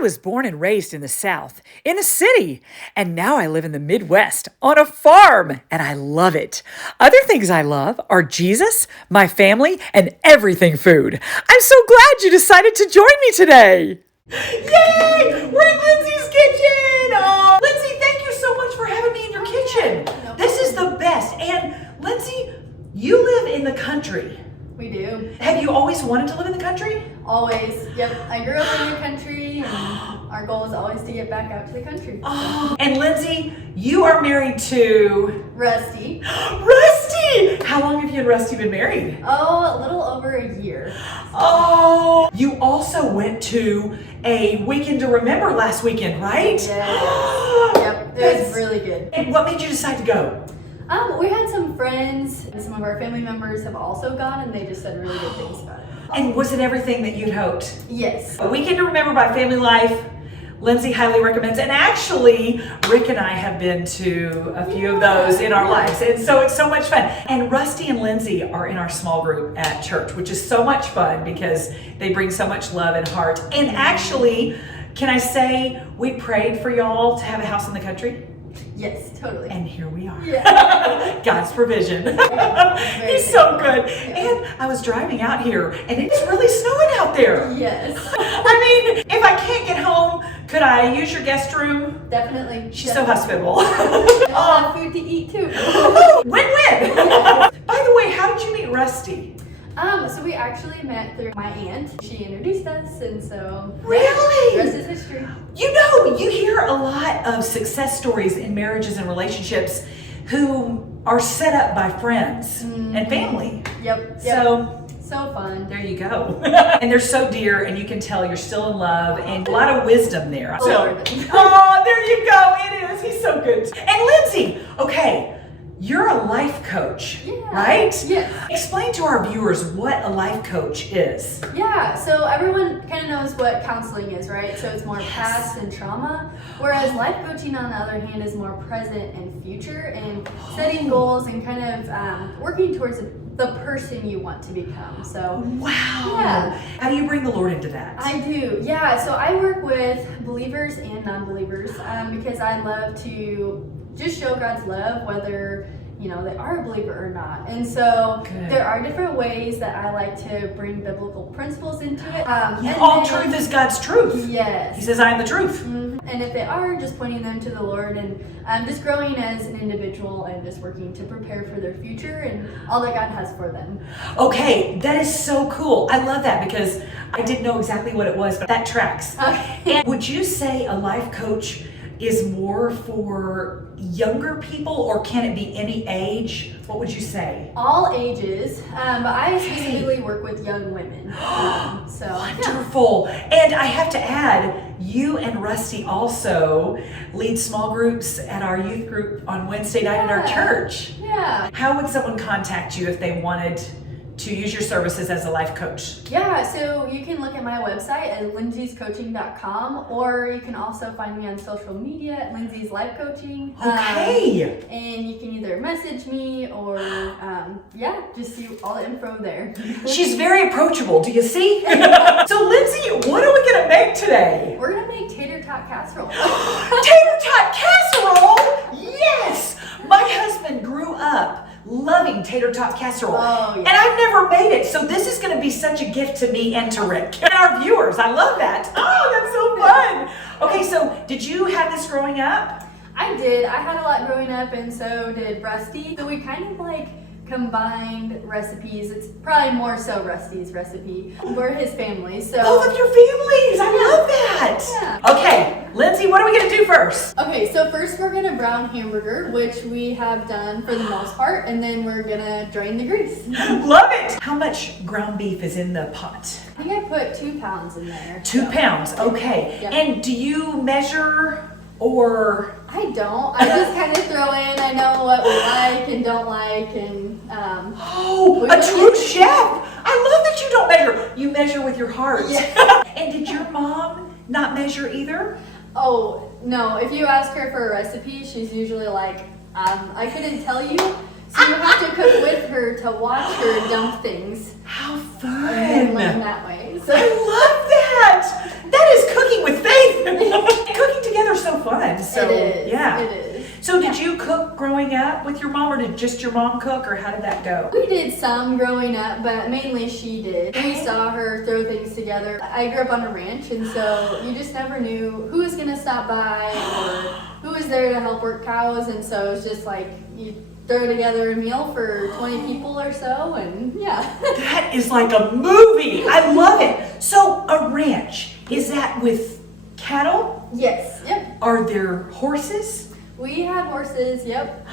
was born and raised in the South, in a city, and now I live in the Midwest on a farm, and I love it. Other things I love are Jesus, my family, and everything food. I'm so glad you decided to join me today. Yay! We're in Lindsie's kitchen! Oh, Lindsie, thank you so much for having me in your kitchen. This is the best. And Lindsie, you live in the country. We do. Have you always wanted to live in the country? Always. Yep. I grew up in the country, and our goal is always to get back out to the country. Oh. And Lindsie, you are married to Rusty. Rusty! How long have you and Rusty been married? Oh, a little over a year. Oh, you also went to a weekend to remember last weekend, right? Yes. Yep. It was really good. And what made you decide to go? We had some friends and some of our family members have also gone, and they just said really good things about it. And was it everything that you'd hoped? Yes. A Weekend to Remember by Family Life, Lindsie highly recommends. And actually, Rick and I have been to a few of those in our lives. And so it's so much fun. And Rusty and Lindsie are in our small group at church, which is so much fun because they bring so much love and heart. And actually, can I say, we prayed for y'all to have a house in the country? Yes, totally. And here we are. Yeah. God's provision. He's so good. And I was driving out here and it's really snowing out there. Yes. I mean, if I can't get home, could I use your guest room? Definitely. She's so hospitable. I'll have food to eat too. Win-win. By the way, how did you meet Rusty? So we actually met through my aunt. She introduced us, and so Really? the rest is history. You know, you hear a lot of success stories in marriages and relationships who are set up by friends and family. Yep. So fun. There you go. And they're so dear, and you can tell you're still in love, and a lot of wisdom there. So, oh, there you go. It is. He's so good. And Lindsie, okay. You're a life coach, right? Yes. Explain to our viewers what a life coach is. Yeah, so everyone kind of knows what counseling is, right? So it's more past and trauma, whereas life coaching, on the other hand, is more present and future and setting goals and kind of working towards the person you want to become. So wow. Yeah. How do you bring the Lord into that? I do. Yeah, so I work with believers and non-believers because I love to just show God's love, whether they are a believer or not. And so there are different ways that I like to bring biblical principles into it. All truth is God's truth. Yes. He says, I am the truth. Mm-hmm. And if they are, just pointing them to the Lord and just growing as an individual and just working to prepare for their future and all that God has for them. Okay, that is so cool. I love that because I didn't know exactly what it was, but that tracks. Okay. And would you say a life coach is more for younger people, or can it be any age? What would you say? All ages, but I specifically work with young women. So wonderful. And I have to add, you and Rusty also lead small groups at our youth group on Wednesday night at our church. Yeah. How would someone contact you if they wanted to use your services as a life coach? Yeah, so you can look at my website at lindziescoaching.com, or you can also find me on social media at Lindsie's Life Coaching. Okay. And you can either message me or, just see all the info there. She's very approachable. Do you see? So, Lindsie, what are we going to make today? We're going to make Tater Tot Casserole. Tater Tot Casserole? Yes! My husband grew up loving Tater Tot Casserole. Oh, yeah. And I've never made it, so this is going to be such a gift to me and to Rick and our viewers. I love that. Oh, that's so fun. Okay, so did you have this growing up? I did. I had a lot growing up, and so did Rusty. So we kind of combined recipes. It's probably more so Rusty's recipe. We're his family, so. Both of your families. I love that. Yeah. Okay, Lindsie, what are we going to do first? Okay, so first we're gonna brown hamburger, which we have done for the most part, and then we're gonna drain the grease. Love it. How much ground beef is in the pot? I think I put 2 pounds in there. 2 pounds, okay. Yep. And do you measure or? I don't. I just kind of throw in. I know what we like and don't like, and a true chef. I love that you don't measure. You measure with your heart. Yeah. And did your mom not measure either? Oh no! If you ask her for a recipe, she's usually like, I couldn't tell you. So you have to cook with her to watch her dump things. How fun! And learn that way. So I love that. That is cooking with faith. that with your mom, or did just your mom cook, or how did that go? We did some growing up, but mainly she did. We saw her throw things together. I grew up on a ranch, and so you just never knew who was gonna stop by or who was there to help work cows, and so it was just like you throw together a meal for 20 people or so, and yeah. That is like a movie. I love it. So a ranch, is that with cattle? Yes, yep. Are there horses? We have horses, yep.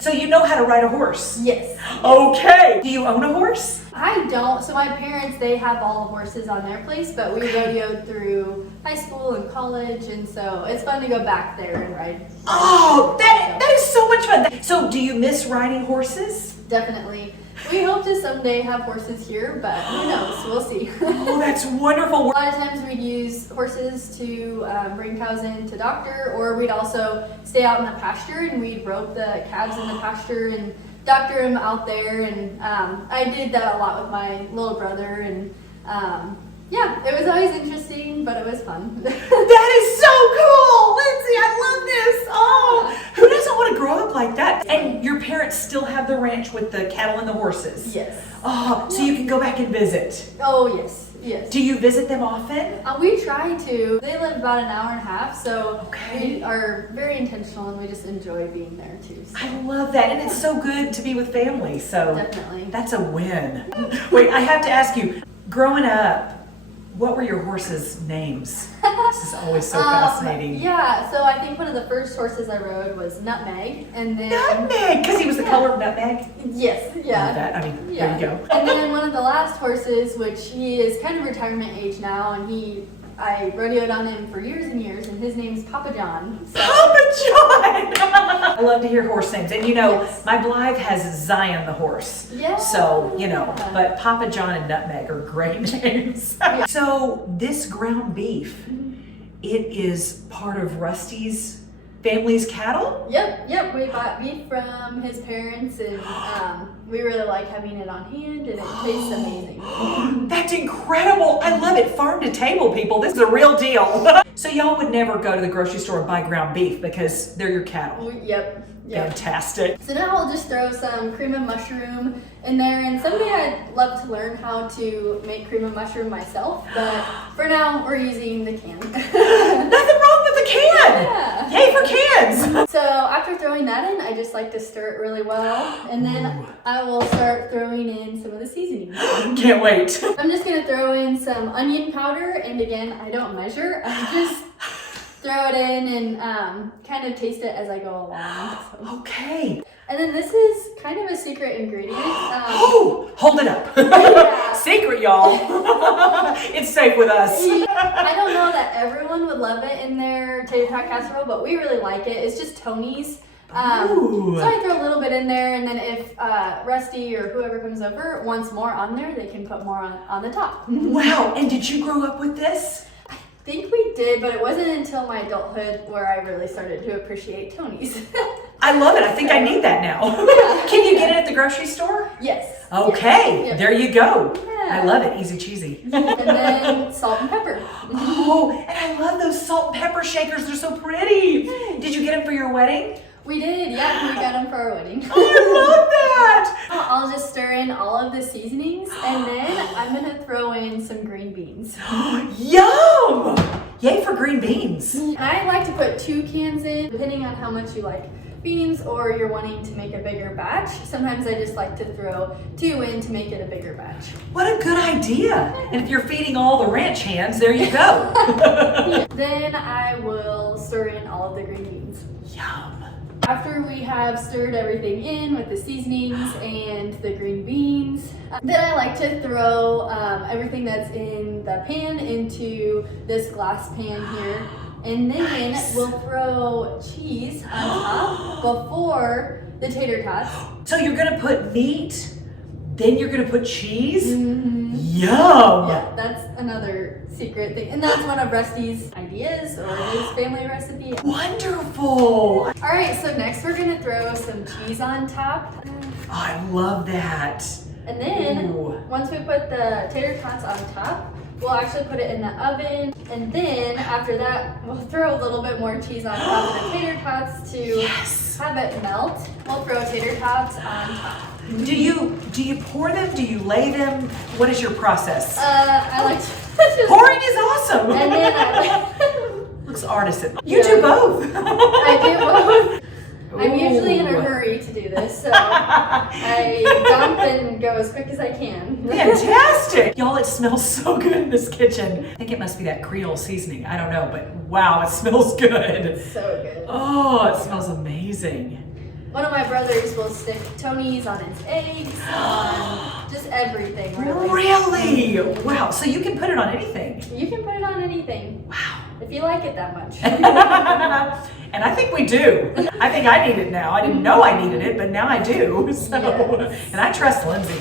So you know how to ride a horse? Yes. Okay. Do you own a horse? I don't. So my parents, they have all the horses on their place, but we rodeoed through high school and college, and so it's fun to go back there and ride. Oh, that is so much fun. So do you miss riding horses? Definitely. We hope to someday have horses here, but who knows? We'll see. Oh, that's wonderful. A lot of times we'd use horses to bring cows in to doctor, or we'd also stay out in the pasture and we'd rope the calves in the pasture and doctor them out there. And I did that a lot with my little brother, and yeah, it was always interesting, but it was fun. That is so cool, Lindsay. I love this. Oh, who doesn't want to grow up like that? And your parents still have the ranch with the cattle and the horses? Yes. Oh, so you can go back and visit. Oh, yes. Yes. Do you visit them often? We try to. They live about an hour and a half, so Okay. we are very intentional and we just enjoy being there too. So. I love that, and it's so good to be with family, so Definitely. that's a win. Wait, I have to ask you, growing up, what were your horses' names? This is always so fascinating. Yeah, so I think one of the first horses I rode was Nutmeg, and then Nutmeg, because he was the color of nutmeg. yes, Love yeah. that. I mean, Yeah. there you go. And then one of the last horses, which he is kind of retirement age now, and I rodeoed on him for years and years, and his name's Papa John. So. Papa John! I love to hear horse names. And you know, Yes. my Blythe has Zion the horse. Yeah. So, you know, but Papa John and Nutmeg are great names. So this ground beef, it is part of Rusty's family's cattle? Yep. We bought beef from his parents, and we really like having it on hand, and it tastes amazing. That's incredible. I love it. Farm to table, people. This is a real deal. So y'all would never go to the grocery store and buy ground beef because they're your cattle. Yep. Fantastic. So now I'll just throw some cream of mushroom in there, and someday I'd love to learn how to make cream of mushroom myself, but for now we're using the can. Nothing wrong with the can. Yeah. Yay for cans. So after throwing that in, I just like to stir it really well, and then I will start throwing in some of the seasonings. Can't wait. I'm just gonna throw in some onion powder, and again, I don't measure. I just throw it in and kind of taste it as I go along. So. Okay. And then this is kind of a secret ingredient. Oh, hold it up. Yeah. Secret, y'all. It's safe with us. I don't know that everyone would love it in their tater tot casserole, but we really like it. It's just Tony's. Ooh. So I throw a little bit in there, and then if Rusty or whoever comes over wants more on there, they can put more on the top. Wow, and did you grow up with this? I think we did, but it wasn't until my adulthood where I really started to appreciate Tony's. I love it. I think I need that now. Yeah. Can you get it at the grocery store? Yes. Okay, Yep. there you go. Yeah. I love it. Easy cheesy. And then salt and pepper. Oh, and I love those salt and pepper shakers. They're so pretty. Did you get them for your wedding? We did, yeah, we got them for our wedding. Oh, I love that. I'll just stir in all of the seasonings, and then I'm gonna throw in some green beans. Yum! Yay for green beans. I like to put 2 cans in, depending on how much you like beans or you're wanting to make a bigger batch. Sometimes I just like to throw 2 in to make it a bigger batch. What a good idea. And if you're feeding all the ranch hands, there you go. Then I will stir in all of the green beans. Yum. After we have stirred everything in with the seasonings and the green beans, then I like to throw everything that's in the pan into this glass pan here. And then we'll throw cheese on top before the tater tots. So you're gonna put meat, then you're gonna put cheese? Mm-hmm. Yum! Yeah, that's another secret thing. And that's one of Rusty's ideas or his family recipe. Wonderful! All right, so next we're gonna throw some cheese on top. I love that. And then Ooh. once we put the tater tots on top, we'll actually put it in the oven, and then after that, we'll throw a little bit more cheese on top of the tater tots to have it melt. We'll throw tater tots on top. Do you pour them? Do you lay them? What is your process? I like to pouring is awesome. And then I looks artisan. You do both. I do both. I'm Ooh. usually in a hurry to do this, so I dump and go as quick as I can. Fantastic! Y'all, it smells so good in this kitchen. I think it must be that Creole seasoning. I don't know, but wow, it smells good. So good. Oh, it smells amazing. One of my brothers will stick Tony's on his eggs, on just everything. Really? Wow, so you can put it on anything. You can put it on anything. Wow. If you like it that much. And I think we do. I think I need it now. I didn't know I needed it, but now I do. So, yes. And I trust Lindsay.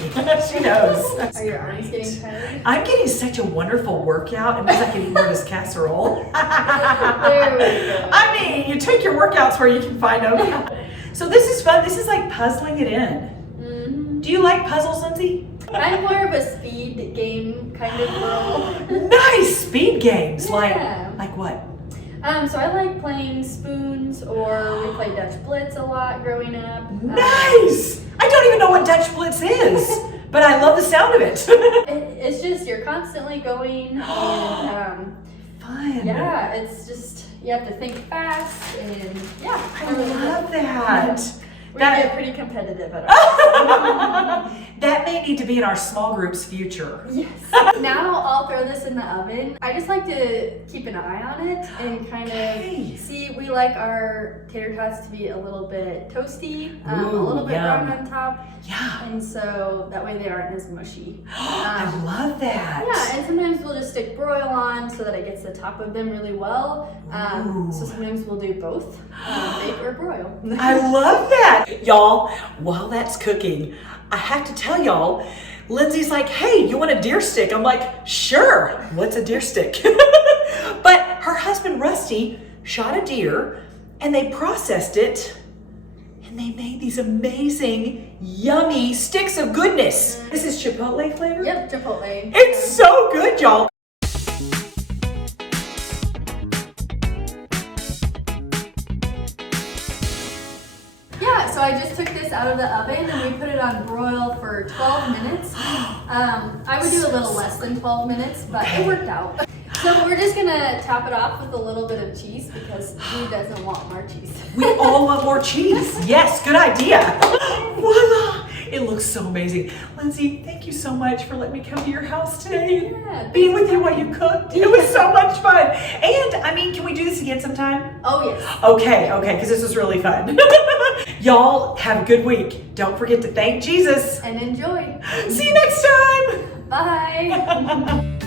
She knows. Are your arms getting tired? I'm getting such a wonderful workout. It means I can eat more of this casserole. There we go. I mean, you take your workouts where you can find them. So this is fun. This is like puzzling it in. Mm-hmm. Do you like puzzles, Lindsay? I'm more of a speed game kind of girl. Nice speed games. Yeah. Like what? So I like playing spoons, or we play Dutch Blitz a lot growing up. Nice! I don't even know what Dutch Blitz is, but I love the sound of it. It's just you're constantly going, and Fun. yeah, it's just you have to think fast, and yeah. I love that. We get pretty competitive at our That may need to be in our small group's future. Yes. Now I'll throw this in the oven. I just like to keep an eye on it and kind of see. We like our tater tots to be a little bit toasty, a little bit brown on top. Yeah. And so that way they aren't as mushy. I love that. Yeah, and sometimes we'll just stick broil on so that it gets the top of them really well. So sometimes we'll do both, bake or broil. I love that. Y'all, while that's cooking, I have to tell y'all, Lindsay's like, hey, you want a deer stick? I'm like, sure. What's a deer stick? But her husband, Rusty, shot a deer and they processed it and they made these amazing, yummy sticks of goodness. This is chipotle flavor? Yep, chipotle. It's so good, y'all. So I just took this out of the oven and we put it on broil for 12 minutes. I would do a little less than 12 minutes, but it worked out. So we're just gonna top it off with a little bit of cheese because who doesn't want more cheese? We all want more cheese. Yes, good idea. Voila! It looks so amazing. Lindsay, thank you so much for letting me come to your house today. Yeah, being with you while you cooked. It was so much fun. And I mean, can we do this again sometime? Oh yes. Okay, because this was really fun. Y'all have a good week. Don't forget to thank Jesus. And enjoy. See you next time. Bye.